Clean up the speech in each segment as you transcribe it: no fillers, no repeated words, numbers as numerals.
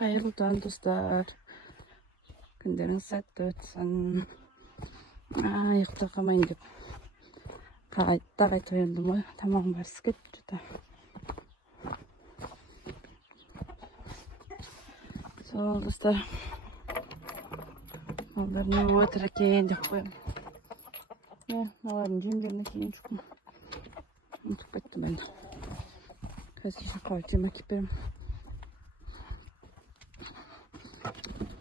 Қайырлы таң достар. Күндеріңіз сәтті өтсін. Ұйықтап қалмайын деп қайта ояндым ғой. Тамағым барысы кетіп жатыр. Сол достар. Олардың отыр екен деп қоямын. Олардың жемдеріне кейін шықтым. Ұмытып кеттім енді. Қазір жаққа жем әкеп беремін.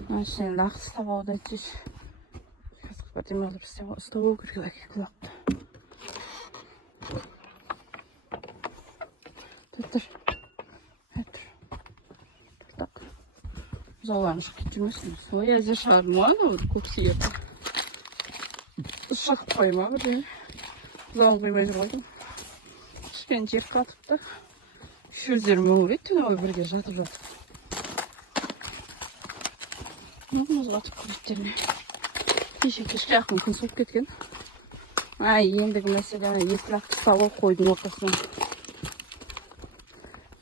Şimdi laks tavada içiş. Yazık batayım alıp tavuğu kırıklar ki kulakta. Dur. Dur. Tak. Zorlanmış küçülmüşsünüz. O yazı şarmı var mı? Kokusu yapar. Işık koyma var ya. Zor koymayı koydum. İşkence katıp da. 120 uğraydı. O bir gece hatırladım. Мұзға атып көреттеріне. Кеше кешке ақын күн соғып кеткен. Ендігі мәселе екі лақты сауы қойдың ортасынан.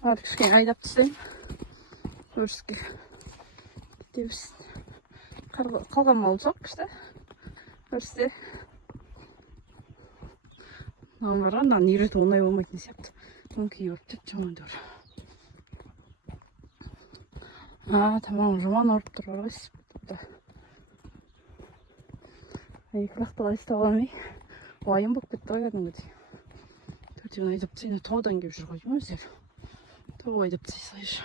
Ары кішкене айдап тастайын. Өріске кете берсін. Қалған мал жоқ кішті. Өрісте. Намараннан үйреті оңай болмайтын сияқты. Оны кей өріп тек жаман дұр. Tamam жаман ұрып тұр ғой. Екі лақты қайсыта аламай. Уайым болып кетті ғой кәдімгідей. Төртеуін айдап тастайын. Таудан келіп жүр ғой деймін өздері. Тау айдап тастайсайшы.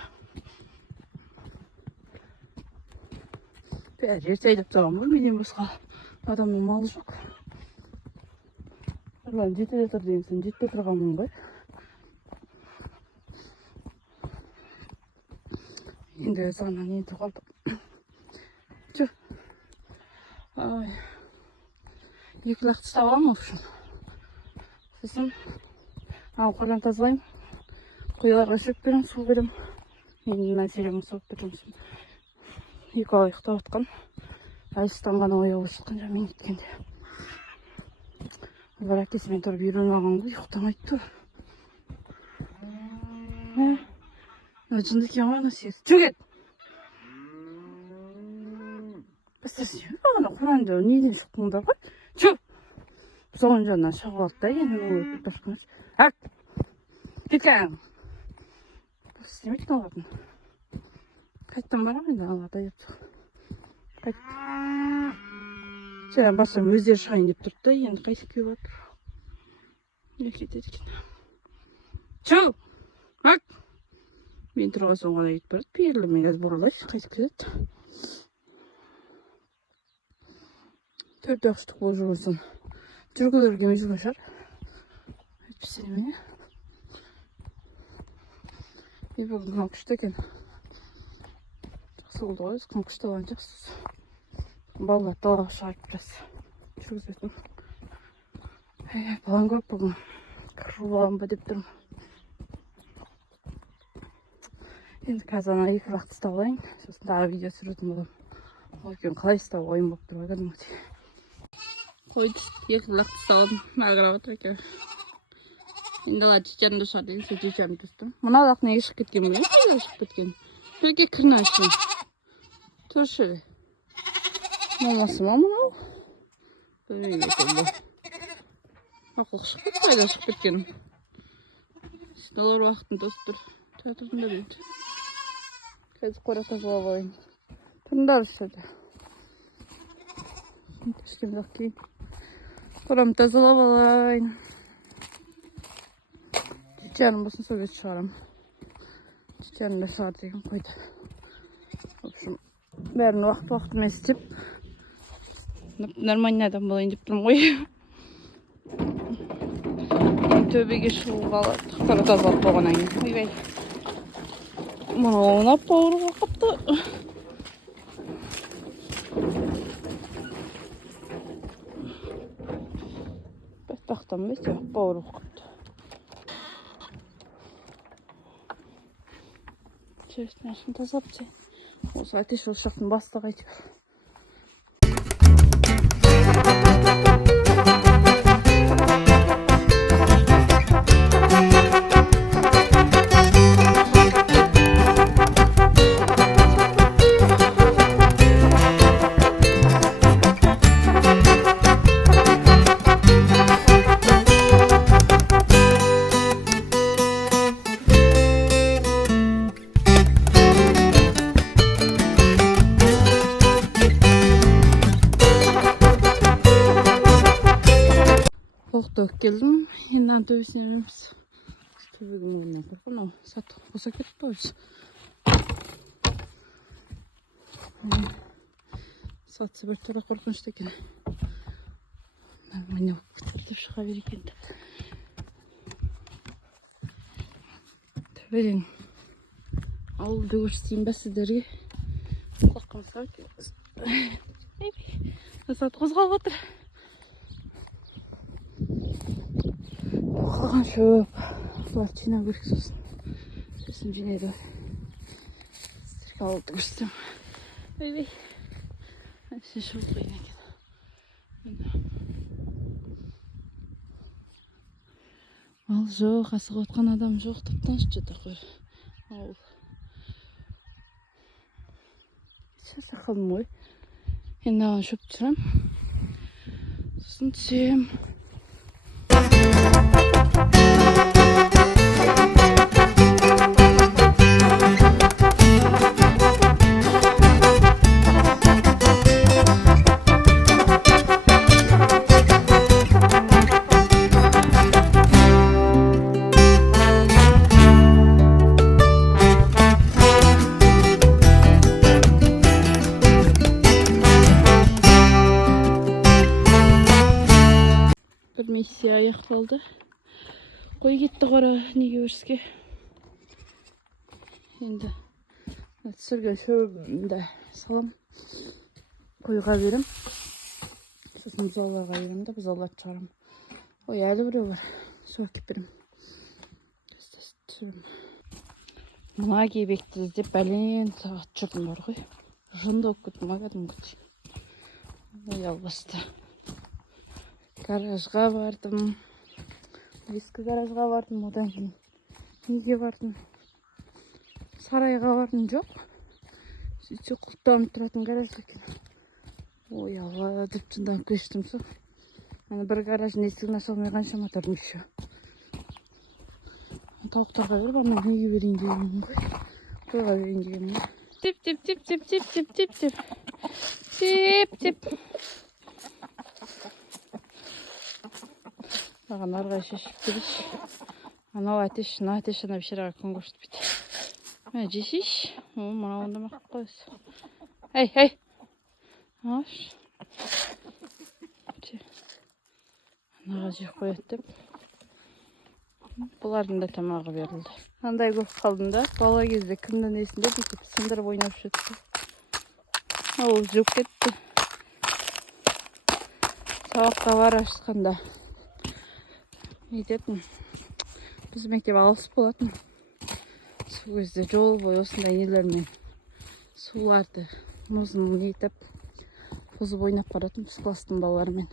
Бәрі ерте айдап тастаған ғой. Менен басқа адамның малы жоқ. Орлан жетіде тұр деймісің. Жетпей тұрғанмын ғой. Енді сағынан енді қалдым. Жүр. Екі лақты ұстағам олшын. Сосын қордан тазалайым. Қойларға шөп берем, су берем. Енді мәселемін соғып берем. Екі ала ұйықтап атқан. Айыстан ғана ояу шыққан жамин еткенде. Олар әкесімен тұрып үйреніп алған ғой, ұйықтамайды тұр. Жынды екен ғана сез. Жүгет! Бастасы бағана құранды неден шықтыңдар ғой? Жүк! Соғын жанынан шығып алды да, енді ол өтіп башқымыз. Әк! Кеткен! Істемейтін алатын. Қайттан барам енді алғада деп тұр. Қайт. Жаңа басым өздері шығайын деп тұрды да, енді қайтып кеу батыр. Не кетеді екен. Чау! Әк! Мен тұрға соңғана кетіп барады. Пейірлі мен әз бұралайшы, қайтып кетеді. Төрт ақшытық бол жүргізін. Жүргілер кеме жүрген шығар. Әйтпесе немене. Ебілдің қан күшті екен. Жақсы болды ғой, қан күшті алған жақсыз. Балалар далаға шығарып біраз жүргізетін. Балан көп бүгін. Қыру балан ба деп тұрмын. Енді қазір ана екі лақты ұстап алайын. Сосын тағы видео түсіретін боламын. Ол екен қалай ұстап ойын болып тұр ғой кәдімгідей. Қойды, екі лақты ұстап алдым. Ағырап отыр екен. Енді ала чеченді шығар деген сол чеченді түстім. Мына лақ неге шығып кеткен білем, қайда шығып кеткен. Бірге кірін ашын. Тұршы. Мамасы ма мынау? Білмейді екен бұл. Ақылық шығып кетті, қайда шығып кеткен. Олар уақытын тосып тұр. Тұрдыңдар енді. Қазір қора тазалап алайын. Тұрыңдар үстеді. Кешкен жоқ кейін. Қорамды тазалап алайын. Чечерім болсын сол бет шығарам. Чечерім де шығар деген қойды. В общем, бәрін уақыт-уақытымен істеп. Нормальный адам болайын деп тұрмын ғой. Төбеге шығуға алады. Қора тазалап болғаннан кейін. Ойбай. Мынауына бауырға қапты. Бір тақтан бес жоқ бауырға қапты. Черестің ашын тазап те. Осы әтеш ошақтың бастығы айтып. келдім. Енді ана төбесіне береміз. Төбегінің орнына қорқын, ау. Саты қоса кетті өзі. Сатысы бір тұра қорқынышты екен. Нормально деп шыға берекен. Төбеден ауылды көрсетейін ба сіздерге. Құлаққанса өтеміз. Саты қозғалып отыр. Қалған шөп. Бұлар жинау керек сосын. Сосын жинайды. Сіздерге ауылды көрсетем. Ой-бей. Әнше шөп қиын екен. Ал жоқ, асық отқан адам жоқ. Таптаншы жата қойыр. Ауыл. Сейчас ақылым ғой. Енді аған шөп түсірем. Сосын түсем. Bir misiya аяқталды. Қой кетті қора неге өріске. Енді түсірген шөбімді салам. Қойға берем. Сосын бұзауларға берем де бұзауларды шығарам. Ой, әлі біреу бар. Сол әкеп берем. Мына кебекті іздеп бәлен сағат жүрдім бар ғой. Жынды болып кеттім, ағадым күтті. Ой, албасты. Гаражға бардым. Ескі гаражға бардым. Одан кейін неге бардым? Сарайға бардым, жоқ. Сөйтсе құлттанып тұратын гараж екен. Ой, алла деп жынданып кештім сол. Ана бір гаражын есігін аша алмай қаншама тұрдым еще. Тауықтарға беріп, ана неге берейін дегенмін ғой. Қойға берейін дегенмін ғой. Теп. Аған арғай шешіп келеш. Анау әтеш, ана бешераға күн көрсетіп бейді. Мә, жешеш. Мына онда мақып қойсы. Әй. Аш. Анаға жек қояды деп. Бұлардың да тамағы берілді. Андай көп қалдында. Бала кезде кімді несінде бүйтіп сындырып ойнап жүрді. Ол жүк кетті. Сабаққа бара шыққанда. Ететін. Біз мектеп алыс болатын. Сол кезде жол бойы осындай нелермен суларды мұзын етіп бұзып ойнап баратын біз класстың балаларымен.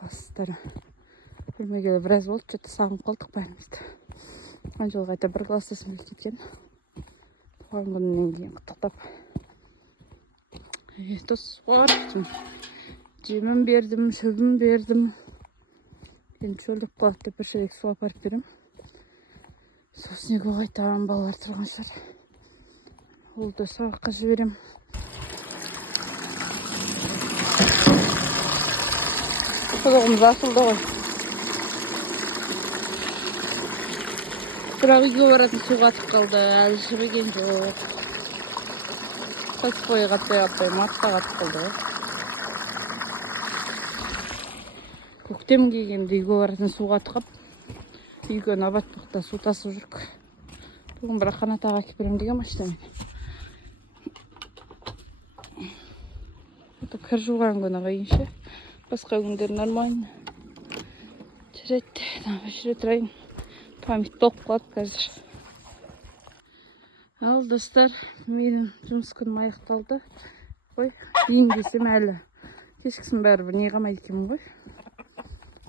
Класстары көрмегелі біраз болды, жетті сағынып қалдық бәрімізді. Қан жол қайта бір класстасымыз кеткен. Туған күнінен кейін құттықтап. Тосуар жемін бердім, шөбін бердім. Енді шөлдік қалады деп бір шелек су апарып берем. Сосын егі қайтарам, балалар тұрған шығар. Олды сабаққа жіберем. Құдығымыз атылды ғой. Бірақ үйге баратын су қатып қалды, әлі жібіген жоқ. Қыс бойы қатпай, мартта қатып қалды ғой. Көктем келгенде үйге баратын су қатып, үйге набатпақта су тасып жүрік. Бүгін бірақ қанатаға әкеп берем деген машинамен. Кір жуған күні қиыншы. Басқа күндер нормально. Жүрет, жүре тұрайын. Память толып қалады қазір. Ал достар, менің жұмыс күнім аяқталды. Қой, дейін десем әлі. Кешкісін бәрі бір не қамайды екенмін ғой.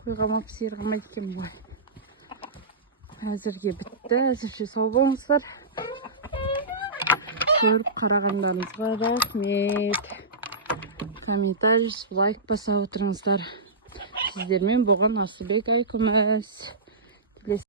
Қой қамап, сиыр қамайды екенмін ғой. Әзірге бітті. Әзірше сау болыңыздар. Көріп қарағандарыңызға рахмет. Комментарий, лайк баса отырыңыздар. Сіздермен болған Асылбек айкүміз.